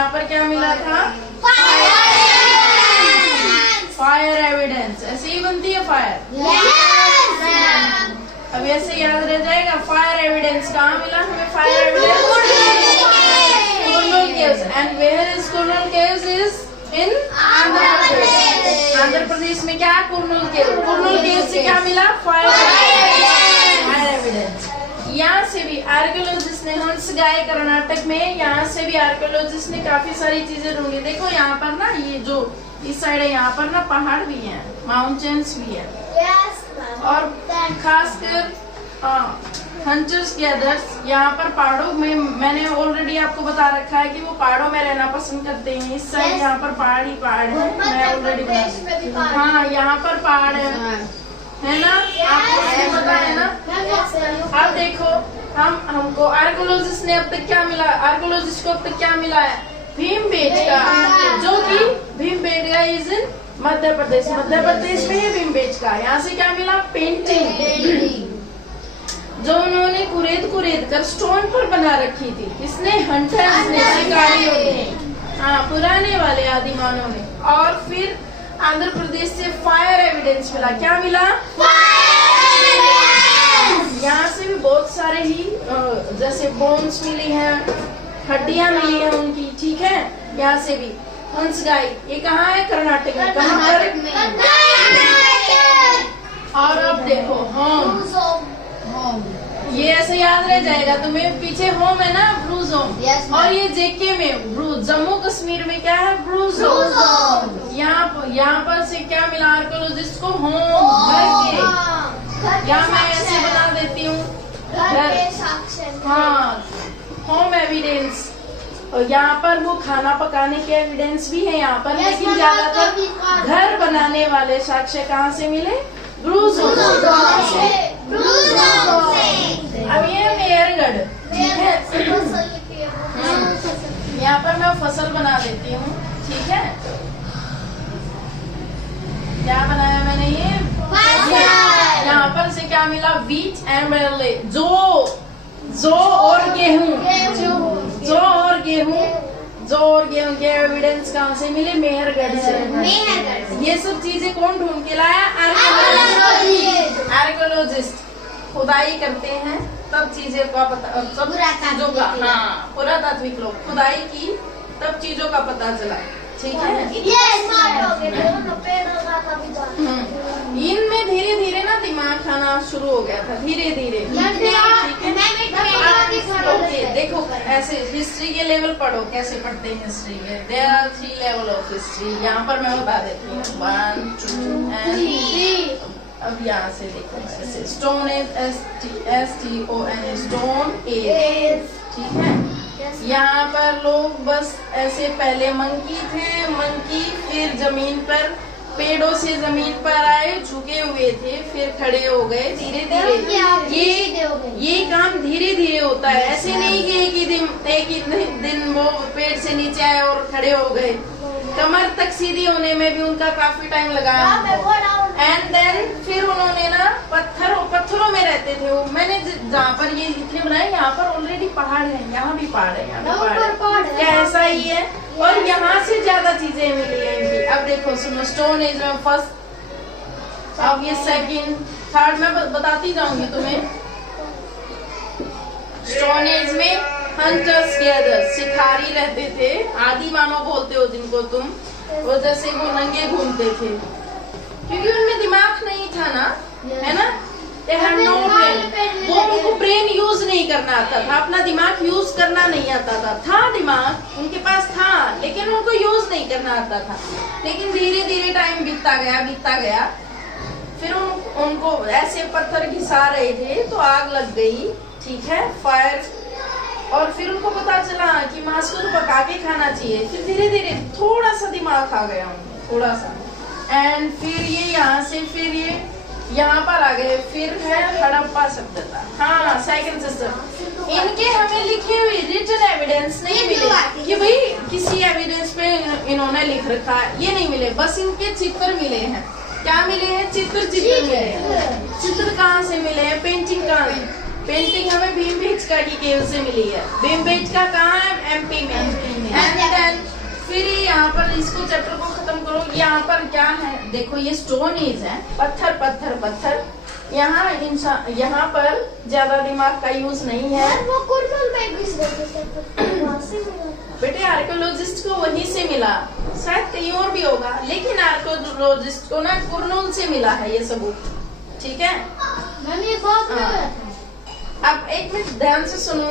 यहाँ पर क्या मिला था? Fire evidence. ऐसे ही बनती है फायर। अब ऐसे याद रह जाएगा। फायर एविडेंस कहाँ मिला हमें? Fire evidence Kurnool caves. And where is Kurnool caves? Is in Andhra Pradesh. Andhra Pradesh में क्या? कुरनूल केव्स। कुरनूल केव्स से क्या मिला? Fire evidence. यहाँ से भी आर्कियोलॉजिस्ट ने, हंसगाई कर्नाटक में, यहाँ से भी आर्कियोलॉजिस्ट ने काफी सारी चीजें ढूंढी। देखो यहाँ पर ना, ये जो इस साइड है, यहाँ पर ना पहाड़ भी हैं, माउंटेन्स भी है। और खासकर हंटर्स गैदर्स यहाँ पर पहाड़ों में, मैंने ऑलरेडी आपको बता रखा है कि वो पहाड़ों में रहना पसंद करते हैं। इस साइड यहाँ पर पहाड़ ही पहाड़ है। मैं ऑलरेडी, हाँ यहाँ पर पहाड़ है ना? आपको पता है ना? अब देखो, हमको आर्कियोलॉजिस्ट ने अब तक क्या मिला? आर्कियोलॉजिस्ट को अब तक क्या मिला है? भीमबेटका, जो कि भीमबेटका इज इन मध्य प्रदेश। मध्य प्रदेश में है भीमबेटका। यहाँ से क्या मिला? पेंटिंग, जो उन्होंने कुरेद कर स्टोन पर बना रखी थी। किसने? हंटर्स ने, शिकारियों ने, हाँ पुराने वाले आदिमानव ने। और फिर आंध्र प्रदेश से फायर एविडेंस मिला। क्या मिला? यहाँ से भी बहुत सारे ही जैसे बोन्स मिली हैं, हड्डियां मिली हैं उनकी, ठीक है। यहाँ से भी हंसगाई, ये कहाँ है? कर्नाटक में। कहाँ पर? और अब देखो होम, ये ऐसे याद रह जाएगा तुम्हें। पीछे होम है ना, ब्रूज होम। और ये जेके में ब्रूज, जम्मू कश्मीर में क्या है? ब्रूज होम। यहाँ पर से क्या मिला आर्कियोलॉजिस्ट को? होम, घर के। यहाँ मैं ऐसे बना देती हूँ, हाँ होम एविडेंस। और यहाँ पर वो खाना पकाने के एविडेंस भी है यहाँ पर, लेकिन ज्यादातर घर बनाने वाले साक्ष्य कहाँ से मिले? ब्रूज होम से। अब ये मेहरगढ़, ठीक है। यहाँ पर मैं फसल बना देती हूँ, ठीक है। क्या बनाया मैंने? ये यहाँ पर से क्या मिला? व्हीट एंड बार्ले, जौ और गेहूं, जौ और गेहूं के एविडेंस कहाँ से मिले? मेहरगढ़ से। ये सब चीजें कौन ढूंढ के लाया? आर्कियोलॉजिस्ट खुदाई करते हैं, तब चीजें का पता, सब चीजों का, हाँ पुरातात्विक लोग खुदाई की, तब चीजों का पता चला, ठीक है। इनमें धीरे धीरे ना दिमाग खाना शुरू हो गया था, धीरे धीरे, ओके। देखो ऐसे हिस्ट्री के लेवल पढ़ो, कैसे पढ़ते हैं हिस्ट्री के? There are 3 level of history. यहाँ पर मैं बता देती हूँ 1 2 एंड 3। अब यहाँ से देखो, ऐसे stone age, STON, stone age, ठीक है। यहाँ पर लोग बस ऐसे, पहले मंकी थे, मंकी फिर जमीन पर, पेड़ों से जमीन पर आए, झुके हुए थे, फिर खड़े हो गए धीरे धीरे। ये काम धीरे धीरे होता है, ऐसे नहीं कि एक ही दिन वो पेड़ से नीचे आए और खड़े हो गए। कमर तक सीधी होने में भी उनका काफी टाइम लगा। एंड देन फिर उन्होंने ना पत्थरों में रहते थे वो। मैंने जहाँ पर ये इतने बनाए, यहाँ पर ऑलरेडी पहाड़ है, यहाँ भी पहाड़ है, यहाँ भी पहाड़ है, क्या ऐसा ही है? और यहाँ से ज्यादा चीजें मिली है इनकी। अब देखो सुनो, स्टोन एज में फर्स्ट, अब ये सेकंड, थर्ड मैं बताती जाऊंगी तुम्हें। स्टोन एज में हंटर्स गैदर्स, शिकारी रहते थे, आदि मानव बोलते हो जिनको तुम, वो जैसे वो नंगे घूमते थे, क्योंकि उनमें दिमाग नहीं था ना, है ना। They have no brain। वो उनको ब्रेन यूज नहीं करना आता था, अपना दिमाग यूज करना नहीं आता था दिमाग उनके पास था, लेकिन उनको यूज नहीं करना आता था। लेकिन धीरे धीरे टाइम बीतता गया, फिर उनको ऐसे पत्थर घिसा रहे थे तो आग लग गई, ठीक है, फायर। और फिर उनको पता चला कि मांस को तो पका के खाना चाहिए। फिर धीरे धीरे थोड़ा सा दिमाग आ गया उनको, थोड़ा सा। एंड फिर ये यहाँ से फिर ये यहाँ पर आ गए। फिर है हड़प्पा सभ्यता, हाँ सेकंड सिस्टम। इनके हमें लिखे हुए रिटन एविडेंस नहीं मिले कि भाई किसी एविडेंस पे इन्होंने लिख रखा है, ये नहीं मिले। बस इनके चित्र मिले हैं। क्या मिले हैं? चित्र मिले हैं। चित्र कहाँ से मिले हैं? पेंटिंग कहाँ है? पेंटिंग हमें भीमबेटका की केव से मिली है। भीमबेटका कहाँ है? MP में। एंड देन पर इसको चैप्टर को खत्म करो। यहाँ पर क्या है देखो, ये स्टोन एज है, पत्थर पत्थर पत्थर। यहाँ पर ज्यादा दिमाग का यूज नहीं है। वो कुरनूल में घुस गए थे, वहाँ से मिला। बेटे आर्कियोलॉजिस्ट को वहीं से मिला, शायद कहीं और भी होगा, लेकिन आर्कियोलॉजिस्ट को ना कुरनूल से मिला है ये सबूत। ठीक है, मैंने बहुत अब एक मिनट ध्यान से सुनो,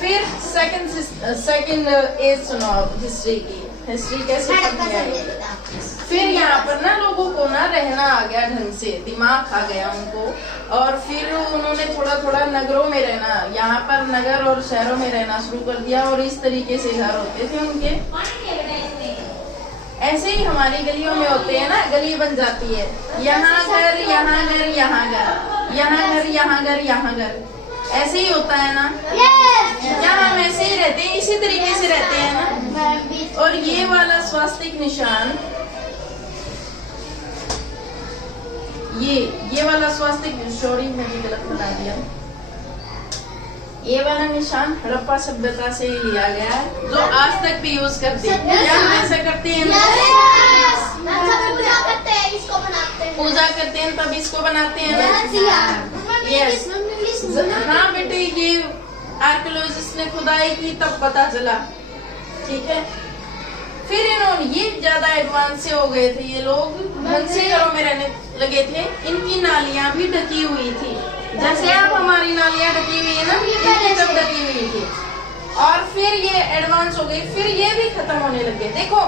फिर सेकंड एज सुनो। अब हिस्ट्री की, हिस्ट्री कैसे पढ़नी है। फिर यहाँ पर ना लोगों को ना रहना आ गया ढंग से, दिमाग आ गया उनको, और फिर उन्होंने थोड़ा थोड़ा नगरों में रहना, यहाँ पर नगर और शहरों में रहना शुरू कर दिया, और इस तरीके से घर होते थे उनके। ऐसे ही हमारी गलियों में होते हैं ना, गली बन जाती है, यहाँ घर यहाँ घर यहाँ घर, यहाँ घर यहाँ घर यहाँ घर, ऐसे ही होता है ना। क्या हम ऐसे ही रहते हैं, इसी तरीके से रहते हैं ना। और ये वाला स्वास्तिक निशान, ये वाला स्वास्तिक, सॉरी मैंने गलत बना दिया, ये वाला निशान हड़प्पा सभ्यता से ही लिया गया है, जो आज तक भी यूज करते हैं। क्या हम ऐसा करते हैं? पूजा करते हैं तब इसको बनाते हैं ना। यस, हाँ बेटे, ये आर्कियोलॉजिस्ट ने खुदाई की तब पता चला। ठीक है, फिर इन्होंने, ये ज्यादा एडवांस से हो गए थे ये लोग, ढंग से घरों में रहने लगे थे। इनकी नालियां भी ढकी हुई थी, जैसे अब हमारी नालियां ढकी हुई है ना, इनकी तब ढकी हुई थी। और फिर ये एडवांस हो गई, फिर ये भी खत्म होने लगे। देखो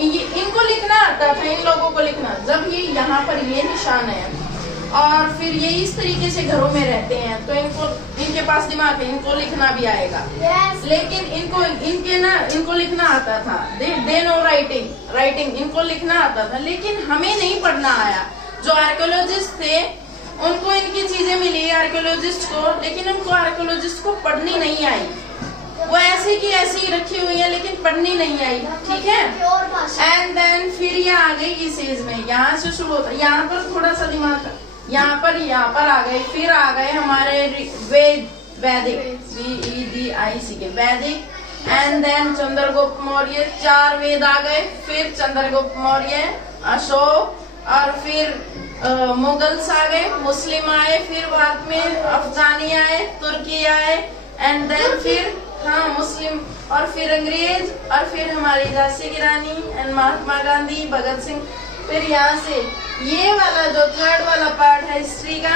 इनको लिखना आता था, इन लोगों को लिखना, जब ये यहाँ पर ये निशान है और फिर ये इस तरीके से घरों में रहते हैं, तो इनके पास दिमाग है, इनको लिखना भी आएगा। लेकिन इनको लिखना आता था, दे नो राइटिंग, इनको लिखना आता था, लेकिन हमें नहीं पढ़ना आया। जो आर्कियोलॉजिस्ट थे उनको इनकी चीजें मिली आर्कियोलॉजिस्ट को, लेकिन उनको आर्कियोलॉजिस्ट को पढ़नी नहीं आई, वो ऐसी की ऐसी ही रखी हुई है, लेकिन पढ़नी नहीं आई। ठीक है, एंड देन फिर ये आ गई इस एज में, यहाँ से शुरू होता है, यहाँ पर थोड़ा सा दिमाग, यहाँ पर आ गए, फिर आ गए हमारे वैदिक, VEDIC के वैदिक, एंड देन चंद्रगुप्त मौर्य, 4 वेद आ गए, फिर चंद्रगुप्त मौर्य, अशोक, और फिर मुगल्स आ गए, मुस्लिम आए, फिर बाद में अफगानी आए, तुर्की आए, एंड देन फिर मुस्लिम, और फिर अंग्रेज, और फिर हमारी झांसी की रानी एंड महात्मा गांधी, भगत सिंह। फिर यहाँ से ये वाला जो थर्ड वाला पार्ट है हिस्ट्री का,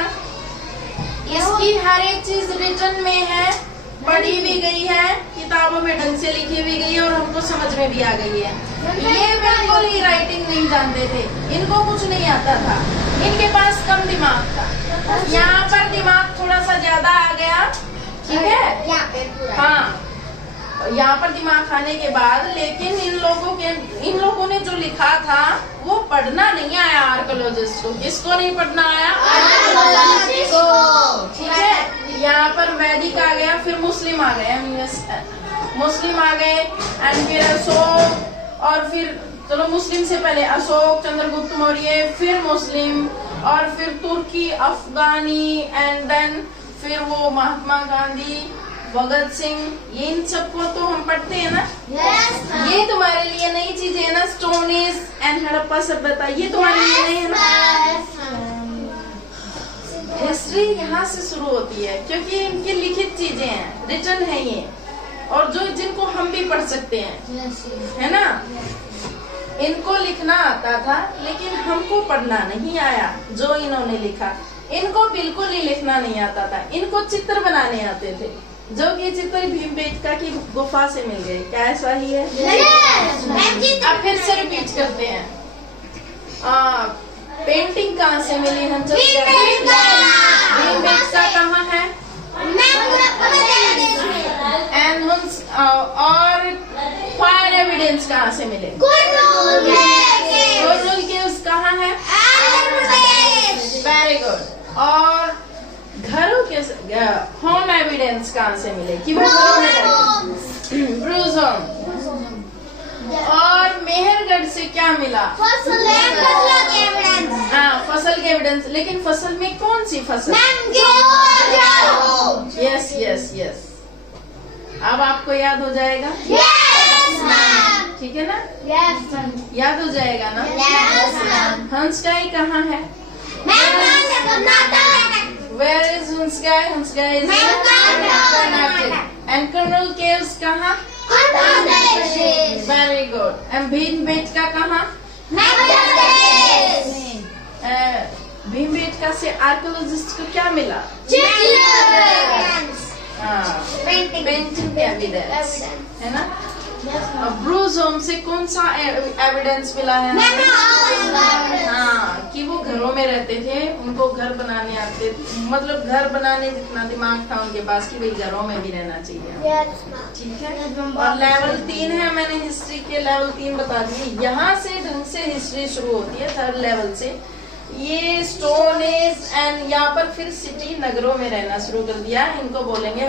इसकी हर एक चीज रिटन में है, पढ़ी भी गई है, किताबों में ढंग से लिखी भी गई है, और हमको समझ में भी आ गई है। ये बिल्कुल ही राइटिंग नहीं जानते थे, इनको कुछ नहीं आता था, इनके पास कम दिमाग था। यहाँ पर दिमाग थोड़ा सा ज्यादा आ गया। ठीक है, हाँ, यहाँ पर दिमाग खाने के बाद, लेकिन इन लोगों ने जो लिखा था वो पढ़ना नहीं आया आर्कियोलॉजिस्ट को। किसको नहीं पढ़ना आया? आर्कियोलॉजिस्ट को। ठीक है, यहाँ पर वैदिक आ गया, फिर मुस्लिम आ गए, मुस्लिम आ गए, एंड फिर अशोक, और फिर चलो मुस्लिम से पहले अशोक, चंद्रगुप्त मौर्य, फिर मुस्लिम, और फिर तुर्की, अफगानी, एंड देन फिर वो महात्मा गांधी, भगत सिंह। ये इन सबको तो हम पढ़ते हैं ना। ये तुम्हारे लिए नई चीजें है ना, स्टोन एज एंड हड़प्पा सभ्यता, ये तुम्हारे लिए नई है ना। हिस्ट्री यहाँ से शुरू होती है, क्योंकि इनकी लिखित चीजें हैं, रिटन है ये, और जिनको हम भी पढ़ सकते हैं, है ना। इनको लिखना आता था, लेकिन हमको पढ़ना नहीं आया। जो इन्होंने लिखा, इनको बिल्कुल ही लिखना नहीं आता था, इनको चित्र बनाने आते थे, जो कि चित्र भीमबेटका की गुफा से मिल गए। क्या ऐसा ही है? अब फिर से रिपीट करते हैं, पेंटिंग कहाँ से मिली? हम भीमबेटका कहाँ है? एंड और फायर एविडेंस कहाँ से मिले? कुरनूल केव्स कहाँ है? Very good. और घरों के होम एविडेंस कहाँ से मिले कि वो घरों में रहते? ब्रूज होम। और मेहरगढ़ से क्या मिला? फसल के एविडेंस। हाँ, फसल के एविडेंस। लेकिन फसल में कौन सी फसल? यस। अब आपको याद हो जाएगा? Yes ma'am. ठीक है ना? Yes, ma'am. याद हो जाएगा ना? Yes, ma'am. हंसकाई कहाँ है? Where is Hunskai? Hunskai is in Karnataka. And Kurnool Caves कहाँ? Very good. And Bhimbetka कहाँ? भीमबेटका से आर्कोलॉजिस्ट को क्या मिला? पेंटिंग एविडेंस, है ना? ब्रूज होम से कौन सा एविडेंस मिला है? हाँ, कि वो घरों में रहते थे, उनको घर बनाने आते, मतलब घर बनाने जितना दिमाग था उनके पास कि भाई घरों में भी रहना चाहिए। ठीक है। और लेवल 3 है, मैंने हिस्ट्री के लेवल 3 बता दिए। यहाँ से ढंग से हिस्ट्री शुरू होती है, 3rd लेवल से। ये स्टोन एज एंड यहाँ पर फिर सिटी नगरों में रहना शुरू कर दिया, इनको बोलेंगे